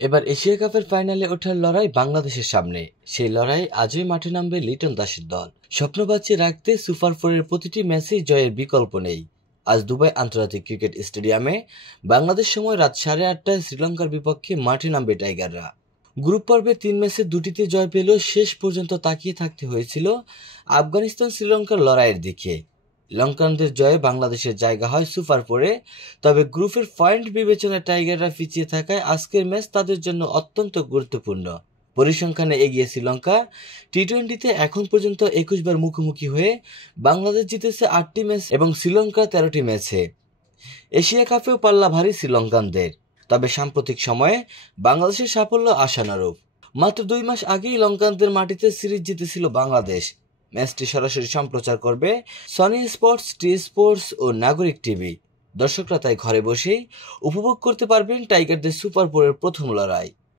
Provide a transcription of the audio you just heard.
এবার এশিয়া কাপের ফাইনালে ওঠার লড়াই বাংলাদেশের সামনে। সেই লড়াই আজই মাঠে নামবে লিটন দাসের দল। স্বপ্ন বাঁচিয়ে রাখতে সুপার ফোরের প্রতিটি ম্যাচেই জয়ের বিকল্প নেই। আজ দুবাই আন্তর্জাতিক ক্রিকেট স্টেডিয়ামে বাংলাদেশ সময় রাত 8:30টায় শ্রীলঙ্কার বিপক্ষে মাঠে নামবে টাইগাররা। গ্রুপ পর্বে 3 ম্যাচে দুটিতে জয় পেলেও শেষ পর্যন্ত তাকিয়ে থাকতে হয়েছিল আফগানিস্তান শ্রীলঙ্কার লড়াইয়ের দিকে। লঙ্কানদের জয়ে বাংলাদেশের জায়গা হয় সুপার ফোরে। তবে গ্রুপের পয়েন্ট বিবেচনায় টাইগাররা পিছিয়ে থাকায় আজকের ম্যাচ তাদের জন্য অত্যন্ত গুরুত্বপূর্ণ। পরিসংখ্যানে এগিয়ে শ্রীলঙ্কা। টি-20তে এখন পর্যন্ত 21 বার মুখোমুখি হয়ে বাংলাদেশ জিতেছে 8টি ম্যাচ এবং শ্রীলঙ্কা 13টি ম্যাচে। এশিয়া কাপেও পাল্লা ভারী শ্রীলঙ্কানদের। তবে সাম্প্রতিক সময়ে বাংলাদেশের সাফল্য আশানুরূপ। মাত্র 2 মাস আগেই লঙ্কানদের মাটিতে সিরিজ জিতেছিল বাংলাদেশ। ম্যাচটি সরাসরি সম্প্রচার করবে সনি স্পোর্টস, টি স্পোর্টস ও নাগরিক টিভি। দর্শকরা তাই ঘরে বসেই উপভোগ করতে পারবেন টাইগারদের সুপার ফোরের প্রথম লড়াই।